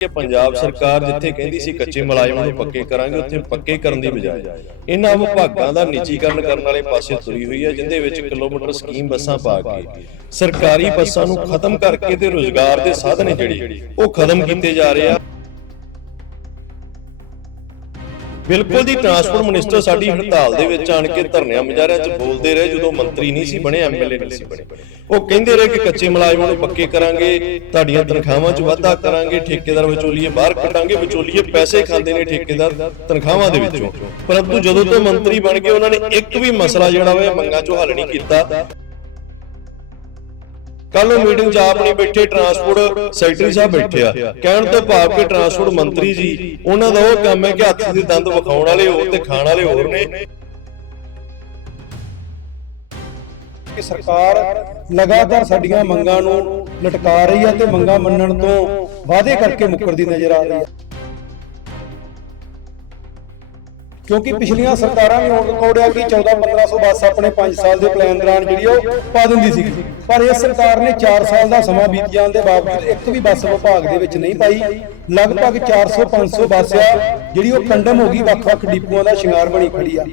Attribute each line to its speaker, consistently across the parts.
Speaker 1: ਕਿ ਪੰਜਾਬ ਸਰਕਾਰ ਜਿੱਥੇ ਕਹਿੰਦੀ ਸੀ ਕੱਚੇ ਮੁਲਾਜ਼ਮਾਂ ਨੂੰ ਪੱਕੇ ਕਰਾਂਗੇ ਉੱਥੇ ਪੱਕੇ ਕਰਨ ਦੀ ਬਜਾਏ। ਇਹਨਾਂ ਵਿਭਾਗਾਂ ਦਾ ਨਿੱਜੀਕਰਨ ਕਰਨ ਵਾਲੇ ਪਾਸੇ ਤੁਰੀ ਹੋਈ ਹੈ ਜਿੰਦੇ ਵਿੱਚ ਕਿਲੋਮੀਟਰ ਸਕੀਮ ਬੱਸਾਂ ਪਾ ਕੇ ਸਰਕਾਰੀ ਬੱਸਾਂ ਨੂੰ ਖਤਮ ਕਰਕੇ ਤੇ ਰੋਜ਼ਗਾਰ ਦੇ ਸਾਧਨ ਜਿਹੜੇ ਉਹ ਖਤਮ ਕੀਤੇ ਜਾ ਰਹੇ ਆ। ਬਿਲਕੁਲ ਦੀ ਟਰਾਂਸਪੋਰਟ ਮਿਨਿਸਟਰ ਸਾਡੀ ਹੜਤਾਲ ਦੇ ਵਿੱਚ ਆਣ ਕੇ ਧਰਨਿਆਂ ਮੁਜ਼ਾਹਰਿਆਂ 'ਚ ਬੋਲਦੇ ਰਹੇ ਜਦੋਂ ਮੰਤਰੀ ਨਹੀਂ ਸੀ ਬਣੇ ਐਮਐਲਏ ਨਹੀਂ ਸੀ ਬਣੇ। ਉਹ ਕਹਿੰਦੇ ਰਹੇ ਕਿ ਕੱਚੇ ਮੁਲਾਜ਼ਮਾਂ ਨੂੰ ਪੱਕੇ ਕਰਾਂਗੇ ਤੁਹਾਡੀਆਂ ਤਨਖਾਹਾਂ 'ਚ ਵਾਧਾ ਕਰਾਂਗੇ ਠੇਕੇਦਾਰ ਵਿਚੋਲੀਏ ਬਾਹਰ ਕੱਢਾਂਗੇ ਵਿਚੋਲੀਏ ਪੈਸੇ ਖਾਂਦੇ ਨੇ ਠੇਕੇਦਾਰ ਤਨਖਾਹਾਂ ਦੇ ਵਿੱਚੋਂ। ਪਰੰਤੂ ਜਦੋਂ ਤੋਂ ਮੰਤਰੀ ਬਣ ਗਏ ਉਹਨਾਂ ਨੇ ਇੱਕ ਵੀ ਮਸਲਾ ਜਿਹੜਾ ਵਾ ਇਹ ਮੰਗਾਂ 'ਚੋਂ ਹੱਲ ਨਹੀਂ ਕੀਤਾ ਕੱਲ ਨੂੰ ਮੀਟਿੰਗ 'ਚ ਆਪ ਨਹੀਂ ਬੈਠੇ ਟਰਾਂਸਪੋਰਟ ਸੈਕਟਰੀ ਸਾਹਿਬ ਬੈਠੇ ਆ। ਕਹਿਣ ਤੋਂ ਭਾਵ ਕਿ ਟਰਾਂਸਪੋਰਟ ਮੰਤਰੀ ਜੀ, ਉਹਨਾਂ ਦਾ ਉਹ ਕੰਮ ਹੈ ਕਿ ਹੱਥ ਦੇ ਦੰਦ ਵਿਖਾਉਣ ਵਾਲੇ ਹੋਰ ਤੇ ਖਾਣ ਵਾਲੇ ਹੋਰ ਨੇ।
Speaker 2: ਕਿ ਸਰਕਾਰ ਲਗਾਤਾਰ ਸਾਡੀਆਂ ਮੰਗਾਂ ਨੂੰ ਲਟਕਾ ਰਹੀ ਹੈ ਤੇ ਮੰਗਾਂ ਮੰਨਣ ਤੋਂ ਵਾਅਦੇ ਕਰਕੇ ਮੁੱਕਰਦੀ ਨਜ਼ਰ ਆ ਰਹੀ ਹੈ ਕਿਉਂਕਿ ਪਿਛਲੀਆਂ ਸਰਕਾਰਾਂ ਵੀ ਹੁਣ ਰਿਕਾਰਡਿਆ ਕਿ 14 1500 ਬੱਸ ਆਪਣੇ 5 ਸਾਲ ਦੇ ਪਲਾਨ ਦੌਰਾਨ ਜਿਹੜੀ ਉਹ ਪਾ ਦਿੰਦੀ ਸੀ। ਪਰ ਇਸ ਸਰਕਾਰ ਨੇ 4 ਸਾਲ ਦਾ ਸਮਾਂ ਬੀਤ ਜਾਣ ਦੇ ਬਾਵਜੂਦ ਇੱਕ ਵੀ ਬੱਸ ਵਿਭਾਗ ਦੇ ਵਿੱਚ ਨਹੀਂ ਪਾਈ। ਲਗਭਗ 400 500 ਬੱਸ ਆ, ਜਿਹੜੀ ਉਹ ਕੰਡਮ ਹੋ ਗਈ, ਵੱਖ-ਵੱਖ ਡਿਪੂਆਂ ਦਾ ਸ਼ਿੰਗਾਰ ਬਣੀ ਖੜੀ ਆ।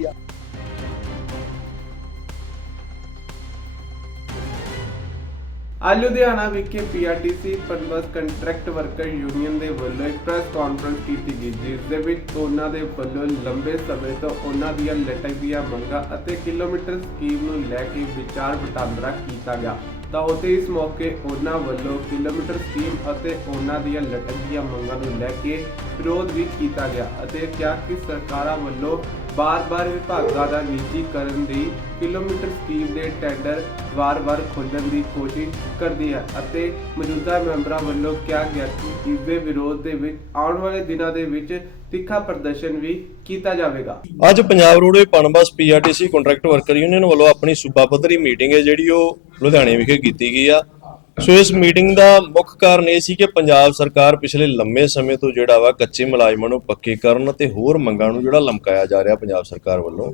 Speaker 3: ਅੱਜ ਲੁਧਿਆਣਾ ਵਿਖੇ PRTC Punbus contract worker union ਦੇ ਵੱਲੋਂ ਇੱਕ ਪ੍ਰੈਸ ਕਾਨਫਰੰਸ ਕੀਤੀ ਗਈ, ਜਿਸ ਦੇ ਵਿੱਚ ਉਹਨਾਂ ਦੇ ਵੱਲੋਂ ਲੰਬੇ ਸਮੇਂ ਤੋਂ ਉਹਨਾਂ ਦੀਆਂ ਲਟਕਦੀਆਂ ਮੰਗਾਂ ਅਤੇ ਕਿਲੋਮੀਟਰ ਸਕੀਮ ਨੂੰ ਲੈ ਕੇ ਵਿਚਾਰ ਵਟਾਂਦਰਾ ਕੀਤਾ ਗਿਆ। ਤਾਂ ਉਤੇ ਇਸ ਮੌਕੇ ਉਹਨਾਂ ਵੱਲੋਂ ਕਿਲੋਮੀਟਰ ਸਕੀਮ ਅਤੇ ਉਹਨਾਂ ਦੀਆਂ ਲਟਕਦੀਆਂ ਮੰਗਾਂ ਨੂੰ ਲੈ ਕੇ ਵਿਰੋਧ ਵੀ ਕੀਤਾ ਗਿਆ ਅਤੇ ਕਿਹਾ ਕਿ ਸਰਕਾਰਾਂ ਵੱਲੋਂ ਬਾਰ-ਬਾਰ ਵਿਭਾਗਾਂ ਦਾ ਨਿੱਜੀਕਰਨ ਦੀ ਕਿਲੋਮੀਟਰ ਸਕੀਮ ਦੇ ਟੈਂਡਰ ਵਾਰ-ਵਾਰ ਖੋਲ੍ਹਣ ਦੀ ਕੋਸ਼ਿਸ਼ ਕਰਦੀ ਹੈ ਅਤੇ ਮੌਜੂਦਾ ਮੈਂਬਰਾਂ ਵੱਲੋਂ ਕਿਹਾ ਗਿਆ ਕਿ ਇਸ ਦੇ ਵਿਰੋਧ ਦੇ ਵਿੱਚ, ਆਉਣ ਵਾਲੇ ਦਿਨਾਂ ਦੇ ਵਿੱਚ ਤਿੱਖਾ ਪ੍ਰਦਰਸ਼ਨ ਵੀ ਕੀਤਾ ਜਾਵੇਗਾ।
Speaker 1: ਅੱਜ Punjab roadway Punbus PRTC contract worker union ਵੱਲੋਂ ਆਪਣੀ ਸੂਬਾ ਪੱਧਰੀ ਮੀਟਿੰਗ ਹੈ, ਜਿਹੜੀ ਉਹ ਲੁਧਿਆਣੇ ਵਿਖੇ ਕੀਤੀ ਗਈ ਆ। ਸੋ ਇਸ ਮੀਟਿੰਗ ਦਾ ਮੁੱਖ ਕਾਰਨ ਇਹ ਸੀ ਕਿ ਪੰਜਾਬ ਸਰਕਾਰ ਪਿਛਲੇ ਲੰਮੇ ਸਮੇਂ ਤੋਂ ਜਿਹੜਾ ਵਾ ਕੱਚੇ ਮੁਲਾਜ਼ਮਾਂ ਨੂੰ ਪੱਕੇ ਕਰਨ ਅਤੇ ਹੋਰ ਮੰਗਾਂ ਨੂੰ ਜਿਹੜਾ ਲਮਕਾਇਆ ਜਾ ਰਿਹਾ ਪੰਜਾਬ ਸਰਕਾਰ ਵੱਲੋਂ।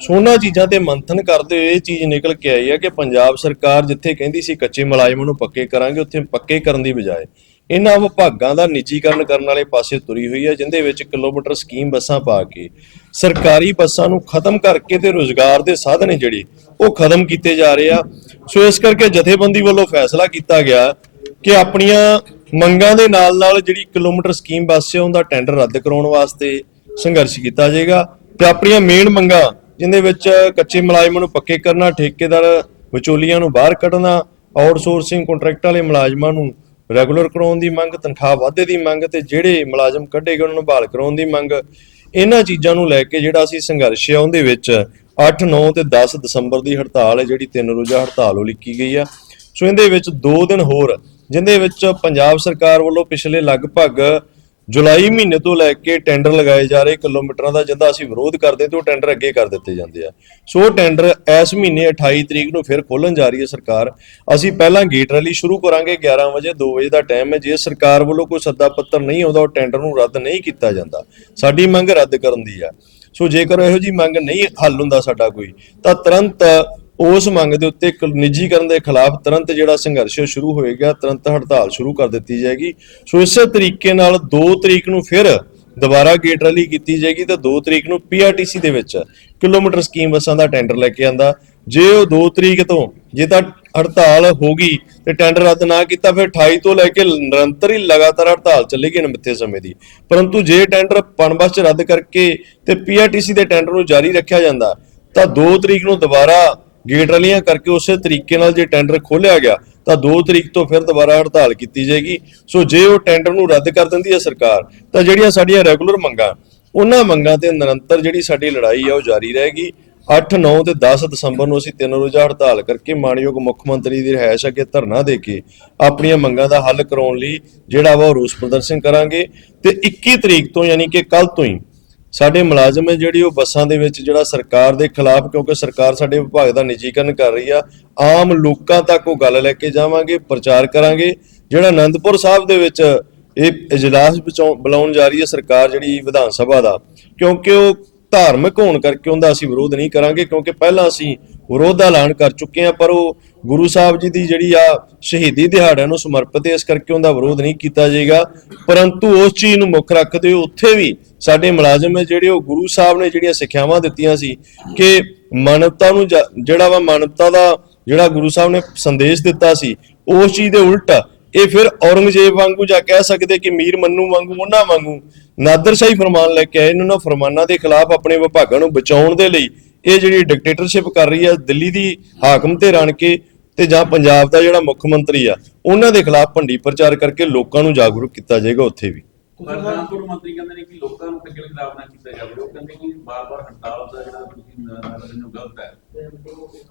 Speaker 1: ਸੋ ਉਹਨਾਂ ਚੀਜ਼ਾਂ ਤੇ ਮੰਥਨ ਕਰਦੇ ਹੋਏ ਇਹ ਚੀਜ਼ ਨਿਕਲ ਕੇ ਆਈ ਹੈ ਕਿ ਪੰਜਾਬ ਸਰਕਾਰ ਜਿੱਥੇ ਕਹਿੰਦੀ ਸੀ ਕੱਚੇ ਮੁਲਾਜ਼ਮਾਂ ਨੂੰ ਪੱਕੇ ਕਰਾਂਗੇ, ਉੱਥੇ ਪੱਕੇ ਕਰਨ ਦੀ ਬਜਾਏ ਇਹਨਾਂ ਵਿਭਾਗਾਂ ਦਾ ਨਿੱਜੀਕਰਨ ਕਰਨ ਵਾਲੇ ਪਾਸੇ ਤੁਰੀ ਹੋਈ ਹੈ, ਜਿੰਦੇ ਵਿੱਚ ਕਿਲੋਮੀਟਰ ਸਕੀਮ ਬੱਸਾਂ ਪਾ ਕੇ ਸਰਕਾਰੀ ਬੱਸਾਂ ਨੂੰ ਖਤਮ ਕਰਕੇ ਤੇ ਰੋਜ਼ਗਾਰ ਦੇ ਸਾਧਨ ਜਿਹੜੇ, ਉਹ ਖਤਮ ਕੀਤੇ ਜਾ ਰਹੇ ਆ। ਸੋ ਇਸ ਕਰਕੇ ਜਥੇਬੰਦੀ ਵੱਲੋਂ ਫੈਸਲਾ ਕੀਤਾ ਗਿਆ ਕਿ ਆਪਣੀਆਂ ਮੰਗਾਂ ਦੇ ਨਾਲ ਨਾਲ ਜਿਹੜੀ ਕਿਲੋਮੀਟਰ ਸਕੀਮ ਬੱਸ ਹੈ, ਉਹਦਾ ਟੈਂਡਰ ਰੱਦ ਕਰਾਉਣ ਵਾਸਤੇ ਸੰਘਰਸ਼ ਕੀਤਾ ਜਾਏਗਾ ਤੇ ਆਪਣੀਆਂ ਮੇਨ ਮੰਗਾਂ, ਜਿੰਦੇ ਵਿੱਚ ਕੱਚੇ ਮੁਲਾਜ਼ਮਾਂ ਨੂੰ ਪੱਕੇ ਕਰਨਾ, ਠੇਕੇਦਾਰ ਵਿਚੋਲੀਆਂ ਨੂੰ ਬਾਹਰ ਕੱਢਣਾ, ਆਊਟਸੋਰਸਿੰਗ ਕੰਟਰੈਕਟ ਵਾਲੇ ਮੁਲਾਜ਼ਮਾਂ ਨੂੰ ਰੈਗੂਲਰ ਕਰਾਉਣ ਦੀ ਮੰਗ, ਤਨਖਾਹ ਵਾਧੇ ਦੀ ਮੰਗ ਤੇ ਜਿਹੜੇ ਮੁਲਾਜ਼ਮ ਕੱਢੇ ਗਏ, ਉਹਨਾਂ ਨੂੰ ਬਹਾਲ ਕਰਾਉਣ ਦੀ ਮੰਗ ਇਹਨਾਂ ਚੀਜ਼ਾਂ ਨੂੰ ਲੈ ਕੇ ਜਿਹੜਾ ਅਸੀਂ ਸੰਘਰਸ਼ ਆ, ਉਹਦੇ ਵਿੱਚ 8 9 ਤੇ 10 ਦਸੰਬਰ ਦੀ ਹੜਤਾਲ ਹੈ, ਜਿਹੜੀ ਤਿੰਨ ਰੋਜ਼ਾ ਹੜਤਾਲ ਉਹ ਲਿਖੀ ਗਈ ਆ। ਸੋ ਇਹਦੇ ਵਿੱਚ 2 ਦਿਨ ਹੋਰ, ਜਿੰਦੇ ਵਿੱਚ ਪੰਜਾਬ ਸਰਕਾਰ ਵੱਲੋਂ ਪਿਛਲੇ ਲਗਭਗ ਜੁਲਾਈ ਮਹੀਨੇ ਤੋਂ ਲੈ ਕੇ ਟੈਂਡਰ ਲਗਾਏ ਜਾ ਰਹੇ ਕਿਲੋਮੀਟਰਾਂ ਦਾ ਜਿੰਦਾ ਅਸੀਂ ਵਿਰੋਧ ਕਰਦੇ ਤੇ ਉਹ ਟੈਂਡਰ ਅੱਗੇ ਕਰ ਦਿੱਤੇ ਜਾਂਦੇ ਆ। ਸੋ ਟੈਂਡਰ ਇਸ ਮਹੀਨੇ 28 ਤਰੀਕ ਨੂੰ ਫਿਰ ਖੋਲਣ ਜਾ ਰਹੀ ਹੈ ਸਰਕਾਰ। ਅਸੀਂ ਪਹਿਲਾਂ ਗੇਟ ਰੈਲੀ ਸ਼ੁਰੂ ਕਰਾਂਗੇ 11 ਵਜੇ 2 ਵਜੇ ਦਾ ਟਾਈਮ ਹੈ। ਜੇ ਸਰਕਾਰ ਵੱਲੋਂ ਕੋਈ ਸੱਦਾ ਪੱਤਰ ਨਹੀਂ ਆਉਂਦਾ, ਉਹ ਟੈਂਡਰ ਨੂੰ ਰੱਦ ਨਹੀਂ ਕੀਤਾ ਜਾਂਦਾ। ਸਾਡੀ ਮੰਗ ਰੱਦ ਕਰਨ ਦੀ ਆ। ਸੋ ਜੇਕਰ ਇਹੋ ਜੀ ਮੰਗ ਨਹੀਂ ਹੱਲ ਹੁੰਦਾ ਸਾਡਾ ਕੋਈ, ਤਾਂ ਤੁਰੰਤ ਉਸ ਮੰਗ ਦੇ ਉੱਤੇ ਨਿੱਜੀਕਰਨ ਦੇ ਖਿਲਾਫ ਤੁਰੰਤ ਜਿਹੜਾ ਸੰਘਰਸ਼ ਸ਼ੁਰੂ ਹੋਏਗਾ, ਤੁਰੰਤ ਹੜਤਾਲ ਸ਼ੁਰੂ ਕਰ ਦਿੱਤੀ ਜਾਏਗੀ। ਸੋ ਇਸੇ ਤਰੀਕੇ ਨਾਲ 2 ਤਰੀਕ ਨੂੰ ਫਿਰ ਦੁਬਾਰਾ ਗੇਟ ਰੈਲੀ ਕੀਤੀ ਜਾਏਗੀ ਤੇ 2 ਤਰੀਕ ਨੂੰ ਪੀਆਰਟੀਸੀ ਦੇ ਵਿੱਚ ਕਿਲੋਮੀਟਰ ਸਕੀਮ ਬੱਸਾਂ ਦਾ ਟੈਂਡਰ ਲੈ ਕੇ ਆਂਦਾ। ਜੇ ਉਹ 2 ਤਰੀਕ ਤੋਂ, ਜੇ ਤਾਂ ਹੜਤਾਲ ਹੋ ਗਈ ਤੇ ਟੈਂਡਰ ਰੱਦ ਨਾ ਕੀਤਾ, ਫਿਰ 28 ਤੋਂ ਲੈ ਕੇ ਨਿਰੰਤਰ ਹੀ ਲਗਾਤਾਰ ਹੜਤਾਲ ਚੱਲੇਗੀ ਅਣਮਿੱਥੇ ਸਮੇਂ ਦੀ। ਪਰੰਤੂ ਜੇ ਟੈਂਡਰ ਪਣਬਸ ਚ ਰੱਦ ਕਰਕੇ ਤੇ ਪੀਆਰਟੀਸੀ ਦੇ ਟੈਂਡਰ ਨੂੰ ਜਾਰੀ ਰੱਖਿਆ ਜਾਂਦਾ, ਤਾਂ 2 ਤਰੀਕ ਨੂੰ ਦੁਬਾਰਾ ਗੇਟ ਰਲੀਆਂ ਕਰਕੇ ਉਸੇ ਤਰੀਕੇ ਨਾਲ ਜੇ ਟੈਂਡਰ ਖੋਲਿਆ ਗਿਆ, ਤਾਂ 2 ਤਰੀਕ ਤੋਂ ਫਿਰ ਦੁਬਾਰਾ ਹੜਤਾਲ ਕੀਤੀ ਜਾਏਗੀ। ਸੋ ਜੇ ਉਹ ਟੈਂਡਰ ਨੂੰ ਰੱਦ ਕਰ ਦਿੰਦੀ ਹੈ ਸਰਕਾਰ, ਤਾਂ ਜਿਹੜੀਆਂ ਸਾਡੀਆਂ ਰੈਗੂਲਰ ਮੰਗਾਂ, ਉਹਨਾਂ ਮੰਗਾਂ ਤੇ ਨਿਰੰਤਰ ਜਿਹੜੀ ਸਾਡੀ ਲੜਾਈ ਆ ਉਹ ਜਾਰੀ ਰਹੇਗੀ। 8 9 ਤੇ 10 ਦਸੰਬਰ ਨੂੰ ਅਸੀਂ ਤਿੰਨ ਰੋਜ਼ਾ ਹੜਤਾਲ ਕਰਕੇ ਮਾਨਯੋਗ ਮੁੱਖ ਮੰਤਰੀ ਦੀ ਰਿਹਾਇਸ਼ ਅੱਗੇ ਧਰਨਾ ਦੇ ਕੇ ਆਪਣੀਆਂ ਮੰਗਾਂ ਦਾ ਹੱਲ ਕਰਾਉਣ ਲਈ ਜਿਹੜਾ ਵਾ ਉਹ ਰੋਸ ਪ੍ਰਦਰਸ਼ਨ ਕਰਾਂਗੇ। ਤੇ 21 ਤਰੀਕ ਤੋਂ ਯਾਨੀ ਕਿ ਕੱਲ ਤੋਂ ਹੀ ਸਾਡੇ ਮੁਲਾਜ਼ਮ ਹੈ ਜਿਹੜੀ ਉਹ ਬੱਸਾਂ ਦੇ ਵਿੱਚ ਜਿਹੜਾ ਸਰਕਾਰ ਦੇ ਖਿਲਾਫ, ਕਿਉਂਕਿ ਸਰਕਾਰ ਸਾਡੇ ਵਿਭਾਗ ਦਾ ਨਿੱਜੀਕਰਨ ਕਰ ਰਹੀ ਆ, ਆਮ ਲੋਕਾਂ ਤੱਕ ਉਹ ਗੱਲ ਲੈ ਕੇ ਜਾਵਾਂਗੇ, ਪ੍ਰਚਾਰ ਕਰਾਂਗੇ। ਜਿਹੜਾ ਅਨੰਦਪੁਰ ਸਾਹਿਬ ਦੇ ਵਿੱਚ ਇਹ ਇਜਲਾਸ ਵਿਚੋਂ ਬੁਲਾਉਣ ਜਾ ਰਹੀ ਹੈ ਸਰਕਾਰ ਜਿਹੜੀ ਵਿਧਾਨ ਸਭਾ ਦਾ, ਕਿਉਂਕਿ ਉਹ ਧਾਰਮਿਕ ਹੋਣ ਕਰਕੇ ਉਹਦਾ ਅਸੀਂ ਵਿਰੋਧ ਨਹੀਂ ਕਰਾਂਗੇ, ਕਿਉਂਕਿ ਪਹਿਲਾਂ ਅਸੀਂ ਵਿਰੋਧ ਦਾ ਐਲਾਨ ਕਰ ਚੁੱਕੇ ਹਾਂ, ਪਰ ਉਹ ਗੁਰੂ ਸਾਹਿਬ ਜੀ ਦੀ ਜਿਹੜੀ ਆ ਸ਼ਹੀਦੀ ਦਿਹਾੜਿਆਂ ਨੂੰ ਸਮਰਪਿਤ ਹੈ, ਇਸ ਕਰਕੇ ਉਹਦਾ ਵਿਰੋਧ ਨਹੀਂ ਕੀਤਾ ਜਾਏਗਾ। ਪਰੰਤੂ ਉਸ ਚੀਜ਼ ਨੂੰ ਮੁੱਖ ਰੱਖਦੇ ਹੋਏ ਉੱਥੇ ਵੀ ਸਾਡੇ ਮੁਲਾਜ਼ਮ ਹੈ, ਜਿਹੜੇ ਉਹ ਗੁਰੂ ਸਾਹਿਬ ਨੇ ਜਿਹੜੀਆਂ ਸਿੱਖਿਆਵਾਂ ਦਿੱਤੀਆਂ ਸੀ ਕਿ ਮਾਨਵਤਾ ਨੂੰ ਜਿਹੜਾ ਵਾ ਮਾਨਵਤਾ ਦਾ ਜਿਹੜਾ ਗੁਰੂ ਸਾਹਿਬ ਨੇ ਸੰਦੇਸ਼ ਦਿੱਤਾ ਸੀ, ਉਸ ਚੀਜ਼ ਦੇ ਉਲਟ ਇਹ ਫਿਰ ਔਰੰਗਜ਼ੇਬ ਵਾਂਗੂ ਜਾਂ ਕਹਿ ਸਕਦੇ ਕਿ ਮੀਰ ਮੰਨੂ ਵਾਂਗੂ, ਉਹਨਾਂ ਵਾਂਗੂ ਨਾਦਰਸ਼ਾਹੀ ਫਰਮਾਨ ਲੈ ਕੇ ਆਏ। ਇਹਨਾਂ ਫਰਮਾਨਾਂ ਦੇ ਖਿਲਾਫ ਆਪਣੇ ਵਿਭਾਗਾਂ ਨੂੰ ਬਚਾਉਣ ਦੇ ਲਈ ਇਹ ਜਿਹੜੀ ਡਿਕਟੇਟਰਸ਼ਿਪ ਕਰ ਰਹੀ ਹੈ, ਦਿੱਲੀ ਦੀ ਹਾਕਮ ਤੇ ਰਣ ਕੇ ਤੇ ਜਾਂ ਪੰਜਾਬ ਦਾ ਜਿਹੜਾ ਮੁੱਖ ਮੰਤਰੀ ਆ ਉਹਨਾਂ ਦੇ ਖਿਲਾਫ ਭੰਡੀ ਪ੍ਰਚਾਰ ਕਰਕੇ ਲੋਕਾਂ ਨੂੰ ਜਾਗਰੂਕ ਕੀਤਾ ਜਾਏਗਾ ਉੱਥੇ ਵੀ।
Speaker 4: ਪਰ ਟਰਾਂਸਪੋਰਟ ਮੰਤਰੀ ਕਹਿੰਦੇ ਨੇ ਕਿ ਲੋਕਾਂ ਨੂੰ ਖੱਜਲ ਖਰਾਬ ਨਾ ਕੀਤਾ ਜਾਵੇ। ਉਹ ਕਹਿੰਦੇ ਕਿ ਬਾਰ-ਬਾਰ ਹੜਤਾਲ ਦਾ ਜਿਹੜਾ ਤੁਸੀਂ ਮੈਨੂੰ ਗਲਤ ਹੈ।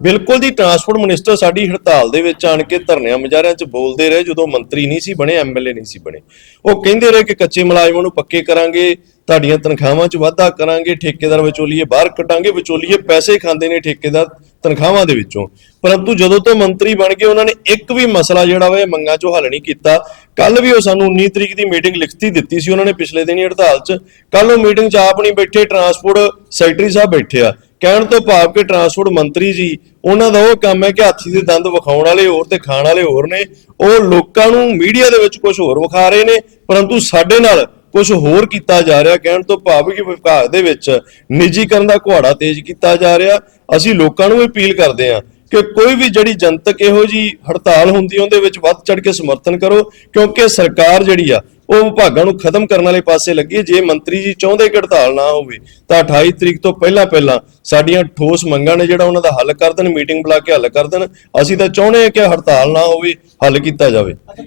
Speaker 1: ਬਿਲਕੁਲ ਜੀ ਟਰਾਂਸਪੋਰਟ ਮਿਨਿਸਟਰ ਸਾਡੀ ਹੜਤਾਲ ਦੇ ਵਿੱਚ ਆਣ ਕੇ ਧਰਨਿਆਂ ਮੁਜ਼ਾਹਰਿਆਂ 'ਚ ਬੋਲਦੇ ਰਹੇ ਜਦੋਂ ਮੰਤਰੀ ਨਹੀਂ ਸੀ ਬਣੇ ਐਮਐਲਏ ਨਹੀਂ ਸੀ ਬਣੇ। ਉਹ ਕਹਿੰਦੇ ਰਹੇ ਕਿ ਕੱਚੇ ਮੁਲਾਜ਼ਮਾਂ ਨੂੰ ਪੱਕੇ ਕਰਾਂਗੇ ਤੁਹਾਡੀਆਂ ਤਨਖਾਹਾਂ 'ਚ ਵਾਧਾ ਕਰਾਂਗੇ ਠੇਕੇਦਾਰ ਵਿਚੋਲੀਏ ਬਾਹਰ ਕੱਢਾਂਗੇ ਵਿਚੋਲੀਏ ਪੈਸੇ ਖਾਂਦੇ ਨੇ ਠੇਕੇਦਾਰ। ਤਨਖਾਹਾਂ ਦੇ ਵਿੱਚੋਂ। ਪਰੰਤੂ ਜਦੋਂ ਤੋਂ ਮੰਤਰੀ ਬਣ ਗਏ ਉਹਨਾਂ ਨੇ ਇੱਕ ਵੀ ਮਸਲਾ ਜਿਹੜਾ ਵਾ ਇਹ ਮੰਗਾਂ 'ਚੋਂ ਹੱਲ ਨਹੀਂ ਕੀਤਾ ਕੱਲ ਵੀ ਉਹ ਸਾਨੂੰ 19 ਤਰੀਕ ਦੀ ਮੀਟਿੰਗ ਲਿਖਤੀ ਦਿੱਤੀ ਸੀ, ਉਹਨਾਂ ਨੇ ਪਿਛਲੇ ਦਿਨੀ ਹੜਤਾਲ 'ਚ। ਕੱਲ ਉਹ ਮੀਟਿੰਗ 'ਚ ਆਪ ਨਹੀਂ ਬੈਠੇ, ਟਰਾਂਸਪੋਰਟ ਸੈਕਟਰੀ ਸਾਹਿਬ ਬੈਠੇ ਆ। ਕਹਿਣ ਤੋਂ ਭਾਵ ਕਿ ਟਰਾਂਸਪੋਰਟ ਮੰਤਰੀ ਜੀ, ਉਹਨਾਂ ਦਾ ਉਹ ਕੰਮ ਹੈ ਕਿ ਹਾਥੀ ਦੇ ਦੰਦ ਵਿਖਾਉਣ ਵਾਲੇ ਹੋਰ ਤੇ ਖਾਣ ਵਾਲੇ ਹੋਰ ਨੇ। ਉਹ ਲੋਕਾਂ ਨੂੰ ਮੀਡੀਆ ਦੇ ਵਿੱਚ ਕੁਝ ਹੋਰ ਵਿਖਾ ਰਹੇ ਨੇ, ਪਰੰਤੂ ਸਾਡੇ ਨਾਲ ਕੁਝ ਹੋਰ ਕੀਤਾ ਜਾ ਰਿਹਾ ਕਹਿਣ ਤੋਂ ਭਾਵ ਕਿ ਵਿਭਾਗ ਦੇ ਵਿੱਚ ਨਿੱਜੀਕਰਨ ਦਾ ਘੁਆੜਾ ਤੇਜ਼ ਕੀਤਾ ਜਾ ਰਿਹਾ। ਅਸੀਂ ਲੋਕਾਂ ਨੂੰ ਅਪੀਲ ਕਰਦੇ ਹਾਂ ਕਿ ਕੋਈ ਵੀ ਜਿਹੜੀ ਜਨਤਕ ਇਹੋ ਜੀ ਹੜਤਾਲ ਹੁੰਦੀ ਉਹਦੇ ਵਿੱਚ ਵੱਧ ਚੜ ਕੇ ਸਮਰਥਨ ਕਰੋ, ਕਿਉਂਕਿ ਸਰਕਾਰ ਜਿਹੜੀ ਆ, ਉਹ ਵਿਭਾਗਾਂ ਨੂੰ ਖਤਮ ਕਰਨ ਵਾਲੇ ਪਾਸੇ ਲੱਗੀ ਜੇ ਮੰਤਰੀ ਜੀ ਚਾਹੁੰਦੇ ਕਿ ਹੜਤਾਲ ਨਾ ਹੋਵੇ, ਤਾਂ 28 ਤਰੀਕ ਤੋਂ ਪਹਿਲਾਂ ਪਹਿਲਾਂ ਸਾਡੀਆਂ ਠੋਸ ਮੰਗਾਂ ਨੇ ਜਿਹੜਾ ਉਹਨਾਂ ਦਾ ਹੱਲ ਕਰ ਦੇਣ, ਮੀਟਿੰਗ ਬੁਲਾ ਕੇ ਹੱਲ ਕਰ ਦੇਣ। ਅਸੀਂ ਤਾਂ ਚਾਹੁੰਦੇ ਹਾਂ ਕਿ ਹੜਤਾਲ ਨਾ ਹੋਵੇ, ਹੱਲ ਕੀਤਾ ਜਾਵੇ।
Speaker 5: ਅੱਛਾ,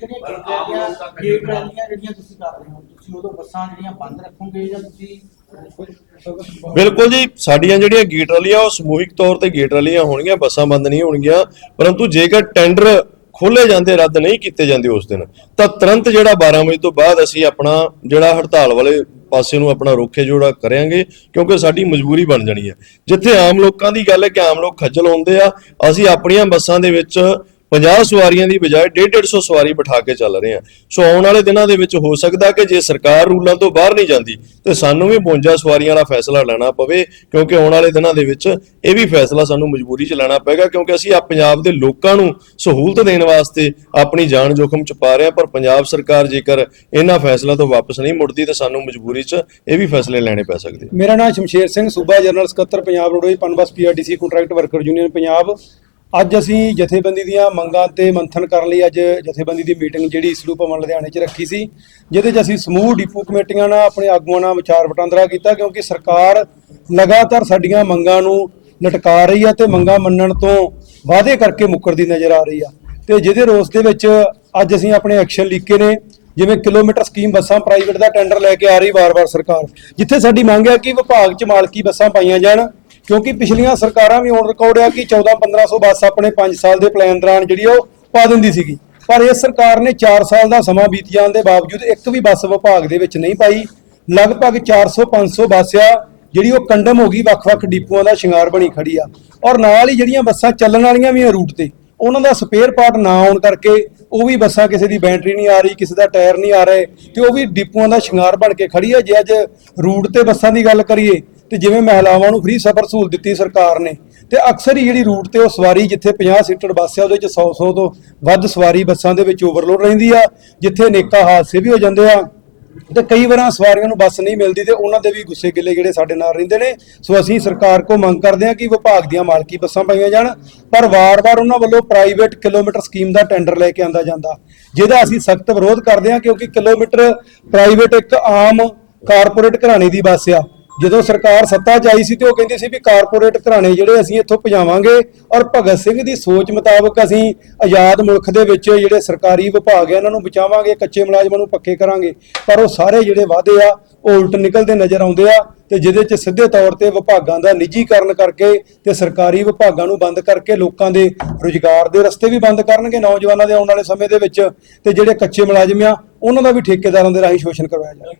Speaker 5: ਜਿਹੜੀਆਂ ਜਿਹੜੀਆਂ ਤੁਸੀਂ ਕਰ ਰਹੇ ਹੋ ਤੁਸੀਂ ਉਦੋਂ ਬੱਸਾਂ ਜਿਹੜੀਆਂ ਬੰਦ ਰੱਖੋਗੇ ਜਾਂ ਤੁਸੀਂ
Speaker 1: ਬਿਲਕੁਲ ਜੀ, ਸਾਡੀਆਂ ਜਿਹੜੀਆਂ ਗੇਟ ਰਲੀਆਂ, ਉਹ ਸਮੂਹਿਕ ਤੌਰ ਤੇ ਗੇਟ ਰਲੀਆਂ ਹੋਣਗੀਆਂ, ਬੱਸਾਂ ਬੰਦ ਨਹੀਂ ਹੋਣਗੀਆਂ, ਪਰੰਤੂ ਜੇਕਰ ਟੈਂਡਰ ਖੋਲੇ ਜਾਂਦੇ, ਰੱਦ ਨਹੀਂ ਕੀਤੇ ਜਾਂਦੇ ਉਸ ਦਿਨ, ਤਾਂ ਤੁਰੰਤ ਜਿਹੜਾ 12 ਵਜੇ ਤੋਂ ਬਾਅਦ ਅਸੀਂ ਆਪਣਾ ਜਿਹੜਾ ਹੜਤਾਲ ਵਾਲੇ ਪਾਸੇ ਨੂੰ ਆਪਣਾ ਰੋਕੇ ਜੋੜਾ ਕਰਾਂਗੇ, ਕਿਉਂਕਿ ਸਾਡੀ ਮਜਬੂਰੀ ਬਣ ਜਾਣੀ ਹੈ। ਜਿੱਥੇ ਆਮ ਲੋਕਾਂ ਦੀ ਗੱਲ ਹੈ ਕਿ ਆਮ ਲੋਕ ਖੱਜਲ ਹੁੰਦੇ ਆ, ਅਸੀਂ ਆਪਣੀਆਂ ਬੱਸਾਂ ਦੇ ਵਿੱਚ 50 ਸਵਾਰੀਆਂ ਦੀ ਬਜਾਏ 150 ਸਵਾਰੀ ਬਿਠਾ ਕੇ ਚੱਲ ਰਹੇ ਹਾਂ ਸੋ ਆਉਣ ਵਾਲੇ ਦਿਨਾਂ ਦੇ ਵਿੱਚ ਹੋ ਸਕਦਾ ਕਿ ਜੇ ਸਰਕਾਰ ਰੂਲਾਂ ਤੋਂ ਬਾਹਰ ਨਹੀਂ ਜਾਂਦੀ, ਤੇ ਸਾਨੂੰ ਵੀ 52 ਸਵਾਰੀਆਂ ਦਾ ਫੈਸਲਾ ਲੈਣਾ ਪਵੇ, ਕਿਉਂਕਿ ਆਉਣ ਵਾਲੇ ਦਿਨਾਂ ਦੇ ਵਿੱਚ ਇਹ ਵੀ ਫੈਸਲਾ ਸਾਨੂੰ ਮਜਬੂਰੀ 'ਚ ਲੈਣਾ ਪਏਗਾ, ਕਿਉਂਕਿ ਅਸੀਂ ਆ ਪੰਜਾਬ ਦੇ ਲੋਕਾਂ ਨੂੰ ਸਹੂਲਤ ਦੇਣ ਵਾਸਤੇ ਆਪਣੀ ਜਾਨ ਜੋਖਮ 'ਚ ਪਾ ਰਹੇ ਹਾਂ ਪਰ ਪੰਜਾਬ ਸਰਕਾਰ ਜੇਕਰ ਇਹਨਾਂ ਫੈਸਲਾ ਤੋਂ ਵਾਪਸ ਨਹੀਂ ਮੁੜਦੀ, ਤਾਂ ਸਾਨੂੰ ਮਜਬੂਰੀ 'ਚ ਇਹ ਵੀ ਫੈਸਲੇ ਲੈਣੇ ਪੈ ਸਕਦੇ
Speaker 2: ਮੇਰਾ ਨਾਮ ਸ਼ਮਸ਼ੇਰ ਸਿੰਘ, ਸੂਬਾ ਜਨਰਲ ਸਕੱਤਰ, Punjab roadways, Punbus, PRDC, contract worker union, Punjab. ਅੱਜ ਅਸੀਂ ਜਥੇਬੰਦੀ ਦੀਆਂ ਮੰਗਾਂ ਤੇ ਮੰਥਨ ਕਰਨ ਲਈ ਅੱਜ ਜਥੇਬੰਦੀ ਦੀ ਮੀਟਿੰਗ ਜਿਹੜੀ ਇਸਲੂ ਭਵਨ ਲੁਧਿਆਣੇ 'ਚ ਰੱਖੀ ਸੀ, ਜਿਹਦੇ 'ਚ ਅਸੀਂ ਸਮੂਹ ਡਿਪੂ ਕਮੇਟੀਆਂ ਨਾਲ ਆਪਣੇ ਆਗੂਆਂ ਨਾਲ ਵਿਚਾਰ ਵਟਾਂਦਰਾ ਕੀਤਾ, ਕਿਉਂਕਿ ਸਰਕਾਰ ਲਗਾਤਾਰ ਸਾਡੀਆਂ ਮੰਗਾਂ ਨੂੰ ਲਟਕਾ ਰਹੀ ਹੈ ਤੇ ਮੰਗਾਂ ਮੰਨਣ ਤੋਂ ਵਾਅਦੇ ਕਰਕੇ ਮੁੱਕਰਦੀ ਨਜ਼ਰ ਆ ਰਹੀ ਆ। ਤੇ ਜਿਹਦੇ ਰੋਸ ਦੇ ਵਿੱਚ ਅੱਜ ਅਸੀਂ ਆਪਣੇ ਐਕਸ਼ਨ ਲਿਖੇ ਨੇ, ਜਿਵੇਂ ਕਿਲੋਮੀਟਰ ਸਕੀਮ ਬੱਸਾਂ ਪ੍ਰਾਈਵੇਟ ਦਾ ਟੈਂਡਰ ਲੈ ਕੇ ਆ ਰਹੀ ਵਾਰ-ਵਾਰ ਸਰਕਾਰ, ਜਿੱਥੇ ਸਾਡੀ ਮੰਗ ਹੈ ਕਿ ਵਿਭਾਗ 'ਚ ਮਾਲਕੀ ਬੱਸਾਂ ਪਾਈਆਂ ਜਾਣ ਕਿਉਂਕਿ ਪਿਛਲੀਆਂ ਸਰਕਾਰਾਂ ਵੀ ਔਨ ਰਿਕਾਰਡ ਆ ਕਿ 14-1500 ਬੱਸ ਆਪਣੇ 5 ਸਾਲ ਦੇ ਪਲਾਨ ਦੌਰਾਨ ਜਿਹੜੀ ਉਹ ਪਾ ਦਿੰਦੀ ਸੀਗੀ। ਪਰ ਇਸ ਸਰਕਾਰ ਨੇ 4 ਸਾਲ ਦਾ ਸਮਾਂ ਬੀਤ ਜਾਣ ਦੇ ਬਾਵਜੂਦ ਇੱਕ ਵੀ ਬੱਸ ਵਿਭਾਗ ਦੇ ਵਿੱਚ ਨਹੀਂ ਪਾਈ। ਲਗਭਗ 400-500 ਬੱਸ ਆ, ਜਿਹੜੀ ਉਹ ਕੰਡਮ ਹੋ ਗਈ, ਵੱਖ-ਵੱਖ ਡਿਪੂਆਂ ਦਾ ਸ਼ਿੰਗਾਰ ਬਣੀ ਖੜੀ ਆ। ਔਰ ਨਾਲ ਹੀ ਜਿਹੜੀਆਂ ਬੱਸਾਂ ਚੱਲਣ ਵਾਲੀਆਂ ਵੀ ਆ ਰੂਟ ਤੇ, ਉਹਨਾਂ ਦਾ ਸਪੇਅਰ ਪਾਰਟ ਨਾ ਆਉਣ ਕਰਕੇ ਉਹ ਵੀ ਬੱਸਾਂ ਕਿਸੇ ਦੀ ਬੈਟਰੀ ਨਹੀਂ ਆ ਰਹੀ, ਕਿਸੇ ਦਾ ਟਾਇਰ ਨਹੀਂ ਆ ਰਹੇ ਤੇ ਉਹ ਵੀ ਡਿਪੂਆਂ ਦਾ ਸ਼ਿੰਗਾਰ ਬਣ ਕੇ ਖੜੀ ਆ। ਜੇ ਅੱਜ ਰੂਟ ਤੇ ਬੱਸਾਂ ਦੀ ਗੱਲ ਕਰੀਏ ਤੇ ਜਿਵੇਂ ਮਹਿਲਾਵਾਂ ਨੂੰ ਫ੍ਰੀ ਸਫ਼ਰ ਸਹੂਲਤ ਦਿੱਤੀ ਸਰਕਾਰ ਨੇ, ਤੇ ਅਕਸਰ ਹੀ ਜਿਹੜੀ ਰੂਟ ਤੇ ਉਹ ਸਵਾਰੀ ਜਿੱਥੇ 50 ਸੀਟਰ ਬੱਸ ਆ, ਉਹਦੇ ਵਿੱਚ 100 100 ਤੋਂ ਵੱਧ ਸਵਾਰੀ ਬੱਸਾਂ ਦੇ ਵਿੱਚ ਓਵਰਲੋਡ ਰਹਿੰਦੀ ਆ, ਜਿੱਥੇ ਅਨੇਕਾਂ ਹਾਦਸੇ ਵੀ ਹੋ ਜਾਂਦੇ ਆ। ਤੇ ਕਈ ਵਾਰਾਂ ਸਵਾਰੀਆਂ ਨੂੰ ਬੱਸ ਨਹੀਂ ਮਿਲਦੀ ਤੇ ਉਹਨਾਂ ਦੇ ਵੀ ਗੁੱਸੇ ਗਿੱਲੇ ਜਿਹੜੇ ਸਾਡੇ ਨਾਲ ਰਹਿੰਦੇ ਨੇ। ਸੋ ਅਸੀਂ ਸਰਕਾਰ ਕੋ ਮੰਗ ਕਰਦੇ ਹਾਂ ਕਿ ਵਿਭਾਗ ਦੀਆਂ ਮਾਲਕੀ ਬੱਸਾਂ ਪਾਈਆਂ ਜਾਣ, ਪਰ ਵਾਰ-ਵਾਰ ਉਹਨਾਂ ਵੱਲੋਂ ਪ੍ਰਾਈਵੇਟ ਕਿਲੋਮੀਟਰ ਸਕੀਮ ਦਾ ਟੈਂਡਰ ਲੈ ਕੇ ਆਂਦਾ ਜਾਂਦਾ। ਜਿਹਦਾ ਅਸੀਂ ਸਖਤ ਵਿਰੋਧ ਕਰਦੇ ਹਾਂ ਕਿਉਂਕਿ ਕਿਲੋਮੀਟਰ ਪ੍ਰਾਈਵੇਟ ਇੱਕ ਆਮ ਕਾਰਪੋਰੇਟ ਘਰਾਣੇ ਦੀ ਬੱਸ ਆ। ਜਦੋਂ ਸਰਕਾਰ ਸੱਤਾ 'ਚ ਆਈ ਸੀ ਤੇ ਉਹ ਕਹਿੰਦੇ ਸੀ ਵੀ ਕਾਰਪੋਰੇਟ ਘਰਾਣੇ ਜਿਹੜੇ ਅਸੀਂ ਇੱਥੋਂ ਭਜਾਵਾਂਗੇ ਔਰ ਭਗਤ ਸਿੰਘ ਦੀ ਸੋਚ ਮੁਤਾਬਕ ਅਸੀਂ ਆਜ਼ਾਦ ਮੁਲਕ ਦੇ ਵਿੱਚ ਜਿਹੜੇ ਸਰਕਾਰੀ ਵਿਭਾਗ ਆ, ਇਹਨਾਂ ਨੂੰ ਬਚਾਵਾਂਗੇ, ਕੱਚੇ ਮੁਲਾਜ਼ਮਾਂ ਨੂੰ ਪੱਕੇ ਕਰਾਂਗੇ। ਪਰ ਉਹ ਸਾਰੇ ਜਿਹੜੇ ਵਾਅਦੇ ਆ, ਉਹ ਉਲਟ ਨਿਕਲਦੇ ਨਜ਼ਰ ਆਉਂਦੇ ਆ ਤੇ ਜਿਹਦੇ 'ਚ ਸਿੱਧੇ ਤੌਰ ਤੇ ਵਿਭਾਗਾਂ ਦਾ ਨਿੱਜੀਕਰਨ ਕਰਕੇ ਤੇ ਸਰਕਾਰੀ ਵਿਭਾਗਾਂ ਨੂੰ ਬੰਦ ਕਰਕੇ ਲੋਕਾਂ ਦੇ ਰੁਜ਼ਗਾਰ ਦੇ ਰਸਤੇ ਵੀ ਬੰਦ ਕਰਨਗੇ ਨੌਜਵਾਨਾਂ ਦੇ ਆਉਣ ਵਾਲੇ ਸਮੇਂ ਦੇ ਵਿੱਚ ਤੇ ਜਿਹੜੇ ਕੱਚੇ ਮੁਲਾਜ਼ਮ ਆ, ਉਹਨਾਂ ਦਾ ਵੀ ਠੇਕੇਦਾਰਾਂ ਦੇ ਰਾਹੀਂ ਸ਼ੋਸ਼ਣ ਕਰਵਾਇਆ ਜਾਏਗਾ